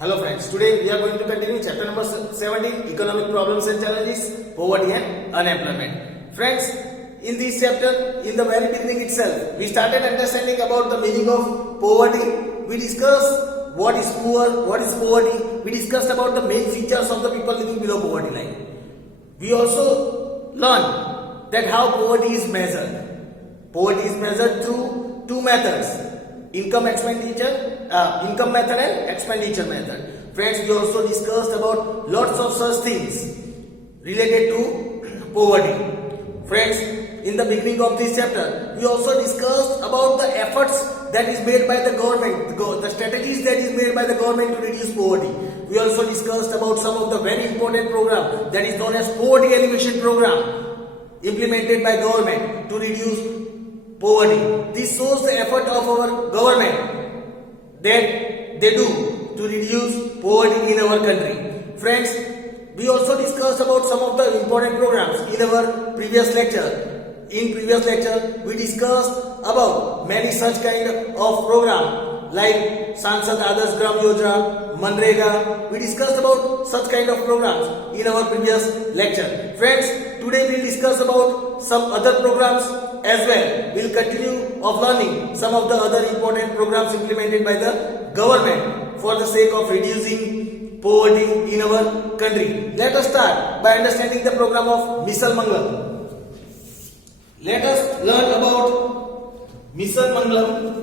Hello friends, today we are going to continue chapter number 17, economic problems and challenges, poverty and unemployment. Friends, in this chapter, in the very beginning itself, we started understanding about the meaning of poverty. We discussed what is poor, what is poverty. We discussed about the main features of the people living below poverty line. We also learned that how poverty is measured. Poverty is measured through two methods: income method and expenditure method. Friends, we also discussed about lots of such things related to poverty. Friends, in the beginning of this chapter, we also discussed about the efforts that is made by the government, the strategies that is made by the government to reduce poverty. We also discussed about some of the very important program that is known as poverty elimination program implemented by government to reduce poverty. This shows the effort of our government that they do to reduce poverty in our country. Friends, we also discussed about some of the important programs in our previous lecture. In previous lecture, we discussed about many such kind of program like Sansad Adarsh Gram Yojna, Manrega. We discussed about such kind of programs in our previous lecture. Friends, today we will discuss about some other programs as well. We will continue of learning some of the other important programs implemented by the government for the sake of reducing poverty in our country. Let us start by understanding the program of Mission Mangalam. Let us learn about Mission Mangalam.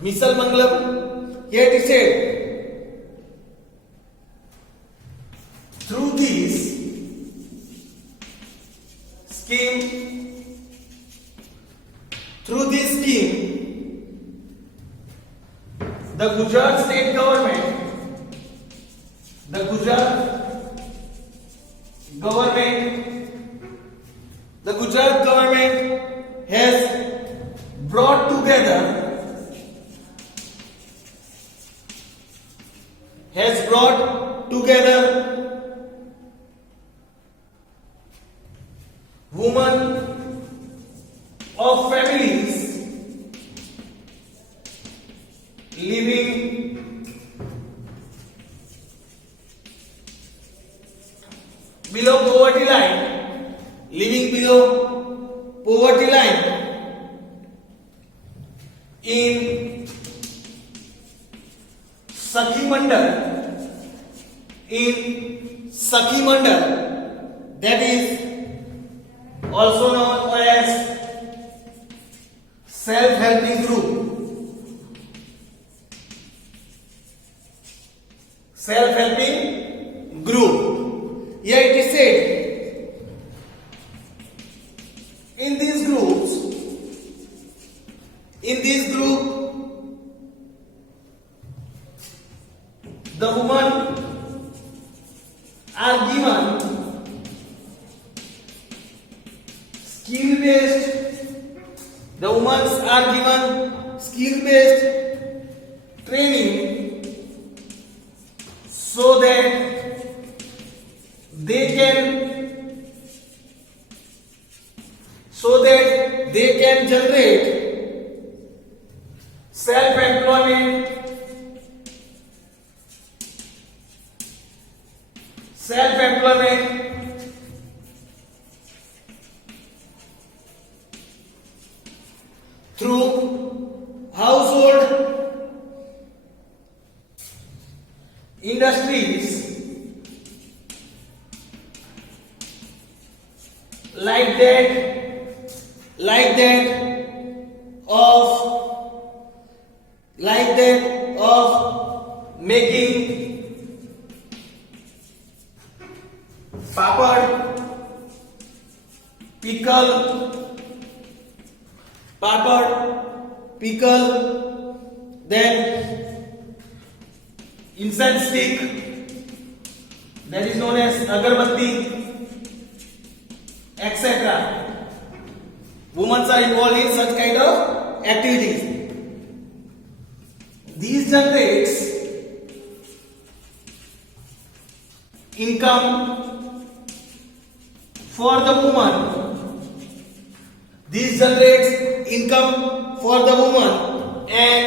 Mission Mangalam, here it is said, through this scheme, the Gujarat state government, has brought together women of families living below poverty line, in Sakhi Mandal, that is also known as self-helping group. Here it is said, in these group, the women are given skill-based training so that they can generate self-employment through household industries like that of making papad, pickle, then incense stick, that is known as agarbatti, etc. Women are involved in such kind of activities. These generates income for the woman. This generates income for the woman and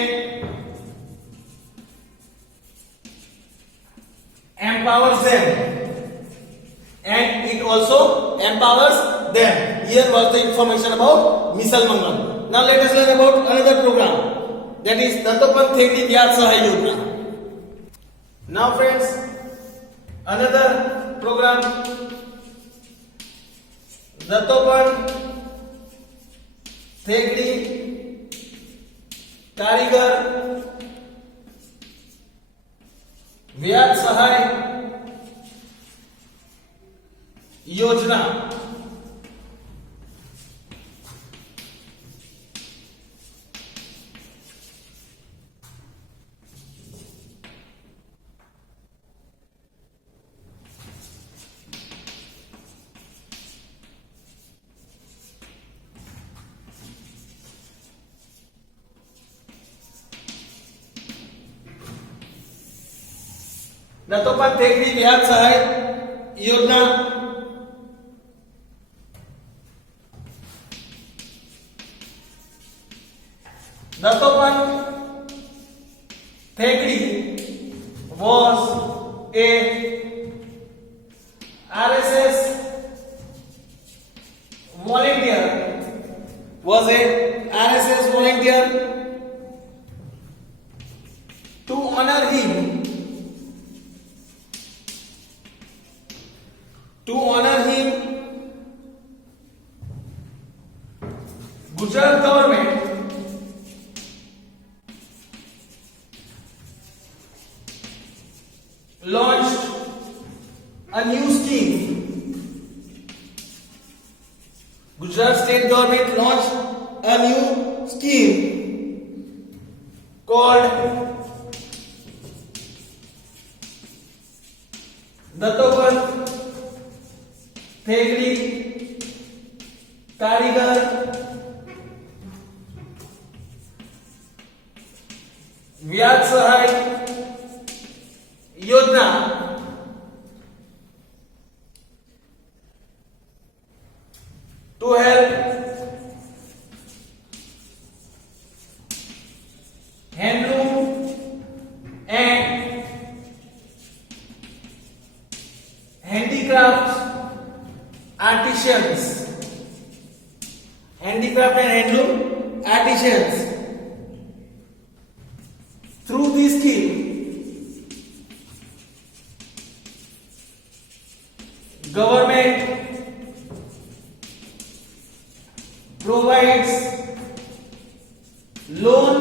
empowers them. And it also empowers them. Here was the information about Misal Mangalam. Now let us learn about another program, that is Datopan Thegdi Vyaj Sahay Yojna. Now friends, another program, Datopan Thegdi Karigar Vyaj Sahay Yojna. Dattopant थेगडी व्याज सहाय योजना Dattopant थेगडी was a RSS volunteer, to honor him. Gujarat government launched a new scheme. Gujarat state government launched a new scheme called Datopan Thegdi Karigar Vyaj Sahay Yojna. To help handloom and handicraft artisans. Handicraft and handloom artisans. Through this scheme, government provides loan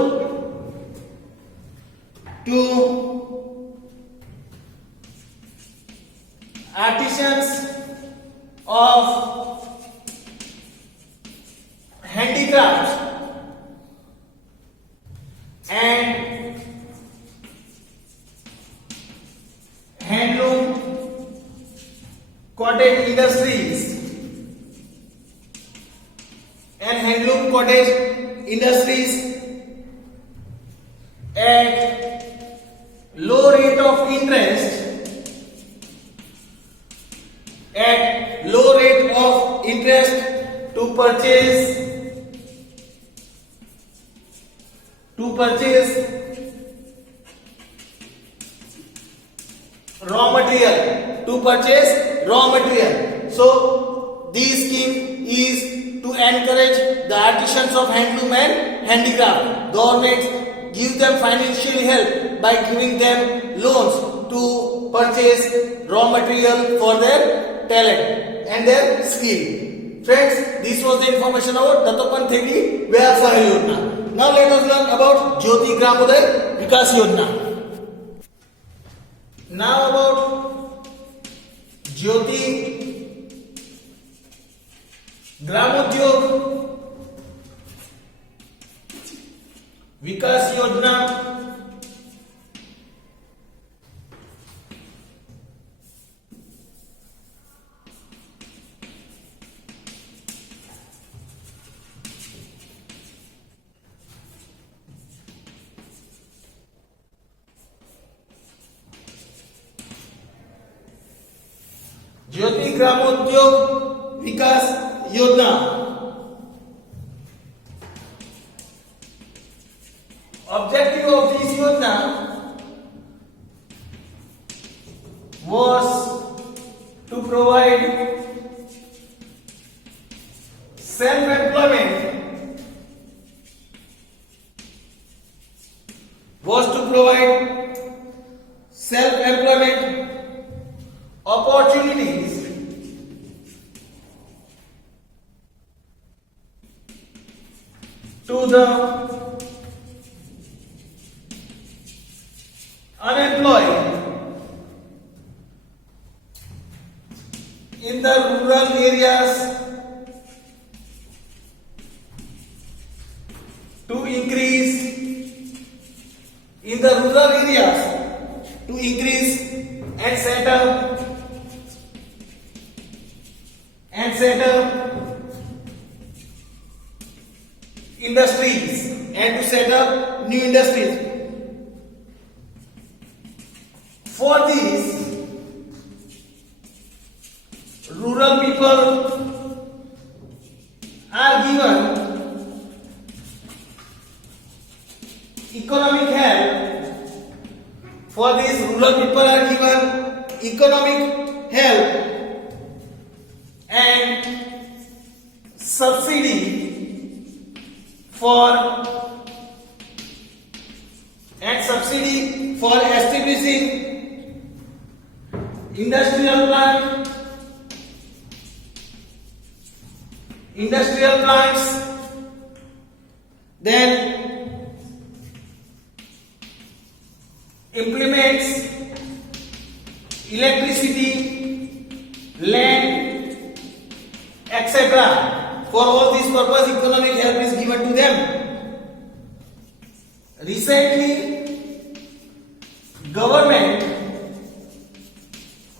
to artisans of handicrafts and handloom cottage industries at low rate of interest to purchase raw material. So this scheme is to encourage the artisans of handloom and handicraft. Government give them financial help by giving them loans to purchase raw material for their talent and their skill. Friends, this was the information about Datopan Thegdi Vyaj Sahay Yojna. Now let us learn about Jyoti Gramoday Vikas Yojna. Now about Jyoti Gramodyog Vikas Yojna. ज्योति ग्रामोद्योग विकास योजना. Objective of this Yojna was to provide self-employment, opportunities to the unemployed in the rural areas, to increase in the rural areas, to increase and set up industries and to set up new industries. For this, rural people are given economic help. For this, rural people are given economic help and subsidy for establishing industrial plants, then implements electricity, land, etc. For all these purpose, economic help is given to them. Recently, government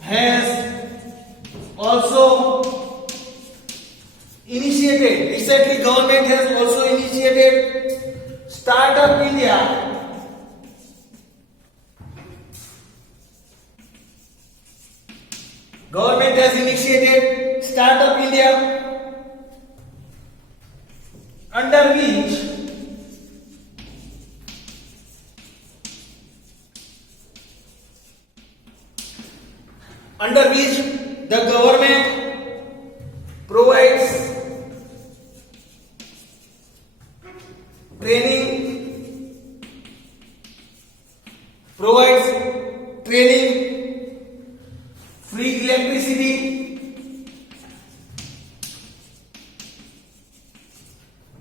has also initiated Startup India. Government has initiated Startup India, under which the government provides training,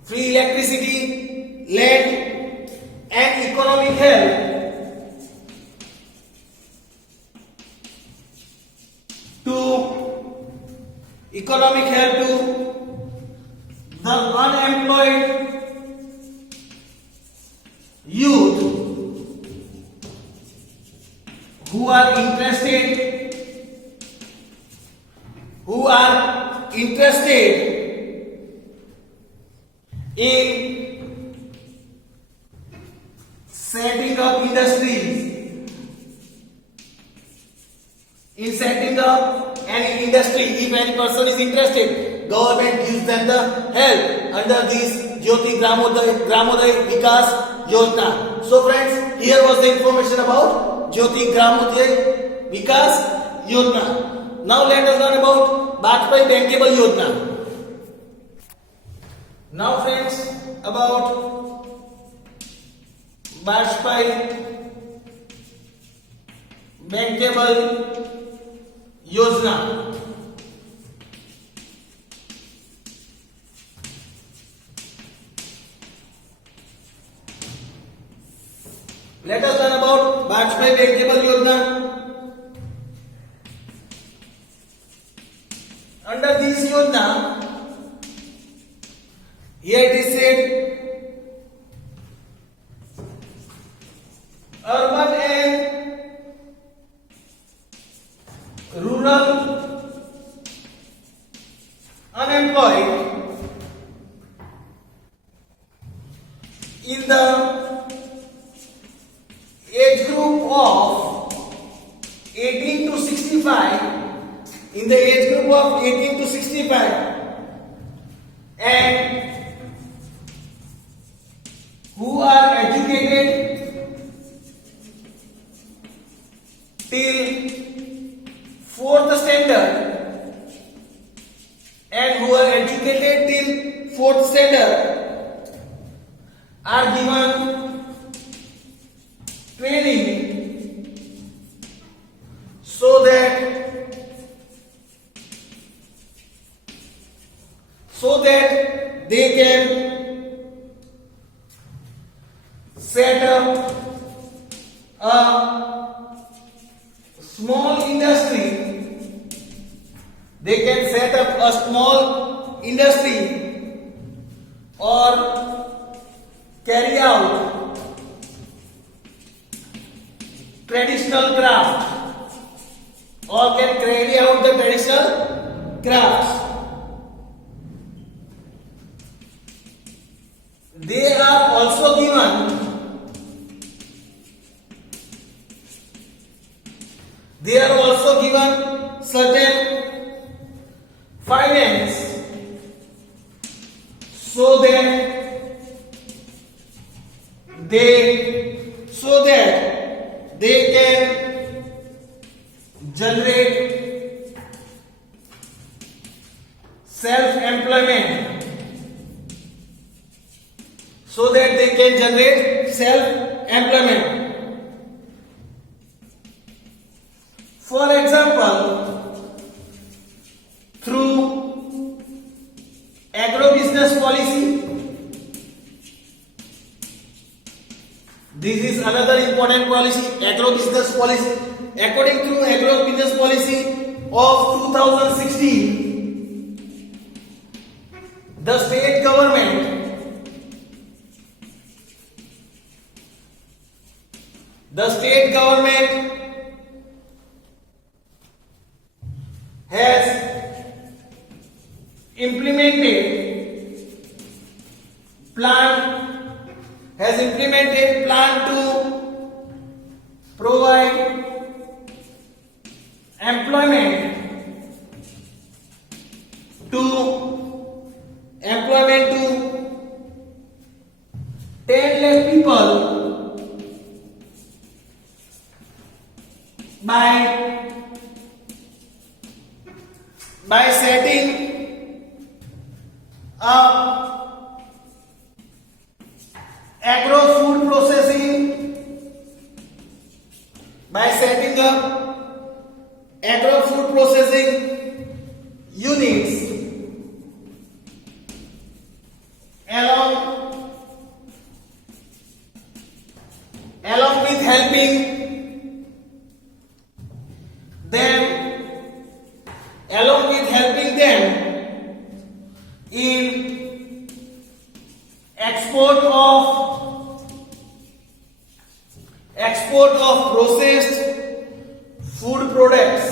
free electricity, land and economic help to the unemployed youth who are interested in setting up industries, any industry. If any person is interested, government gives them the help under this Jyoti Gramoday Vikas Yojna. So friends, here was the information about Jyoti Gramoday Vikas Yojna. Now let us learn about Bajpai Bankable Yojna. Now friends, about Bajpai Bankable Yojna. Let us learn about Bajpai Bankable Yojna. Under this Yojna, here it is said, urban and rural unemployed in the age group of 18 to 65, in the 65 and who are educated till 4th standard and who are educated till 4th standard are given training so that they can set up a small industry. They can set up a small industry or carry out traditional craft or can carry out the traditional crafts. They are also given certain finance so that they can generate self-employment. For example, through agro-business policy, this is another important policy, agro-business policy. According to agro-business policy of 2016, the state government has implemented plan to provide employment to 10 lakh people by setting up agro food processing units along with helping them in export of processed food products.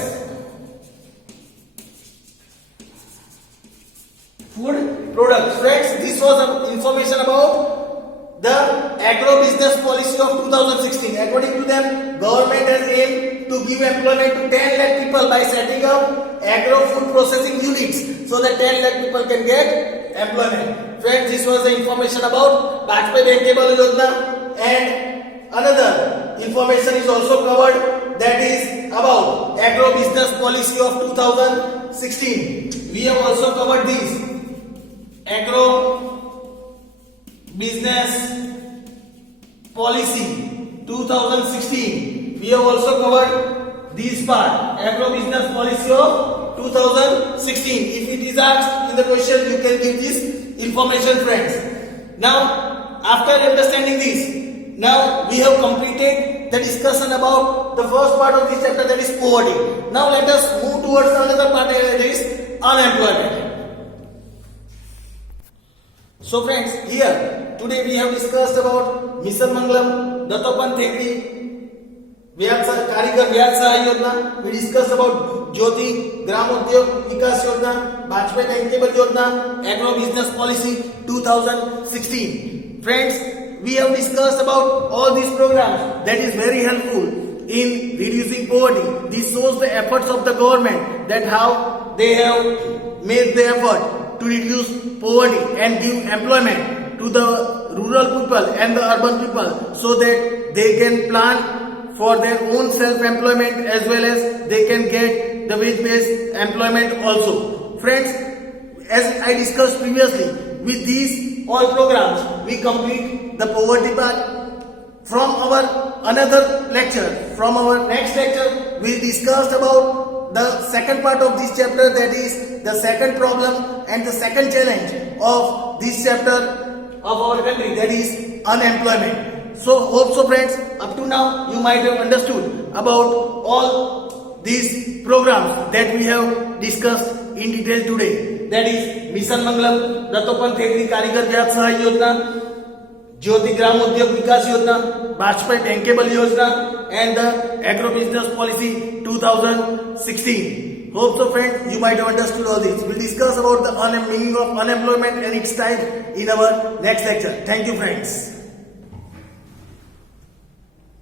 Friends, this was information about the agro-business policy of 2016. According to them, government has aimed to give employment to 10 lakh people by setting up agro-food processing units so that 10 lakh people can get employment. Friends, this was the information about Bankable Yojna, and another information is also covered, that is about agro-business policy of 2016. We have also covered this agro-business policy 2016. We have also covered this part, agro-business policy of 2016. If it is asked in the question, you can give this information, friends. Now, after understanding this, now we have completed the discussion about the first part of this chapter, that is poverty. Now let us move towards another part, that is unemployment. So friends, here today we have discussed about Mission Mangalam, Datopan Thekri, Karigar Vyasa Yojna. We discussed about Jyoti Gram Udyog Vikas Yojna, Bankable Yojna, Agro Business Policy 2016. Friends, we have discussed about all these programs. That is very helpful in reducing poverty. This shows the efforts of the government, that how they have made the effort to reduce poverty and give employment to the rural people and the urban people, so that they can plan for their own self-employment as well as they can get the wage-based employment also. Friends, as I discussed previously, with these all programs, we complete the poverty part. From our another lecture, from our next lecture, we discussed about the second part of this chapter, that is the second problem and the second challenge of this chapter of our country, that is unemployment. So hope so friends, up to now you might have understood about all these programs that we have discussed in detail today. That is Mission Mangalam, Rattopan Thekri Karigar Vyat Sahay Yojna, Jyoti Gram Udyog Vikas Yojna, Bajpai Bankable Yojna, and the Agro Business Policy 2016. Hope so friends, you might have understood all this. We'll discuss about the meaning of unemployment and its type in our next lecture. Thank you friends.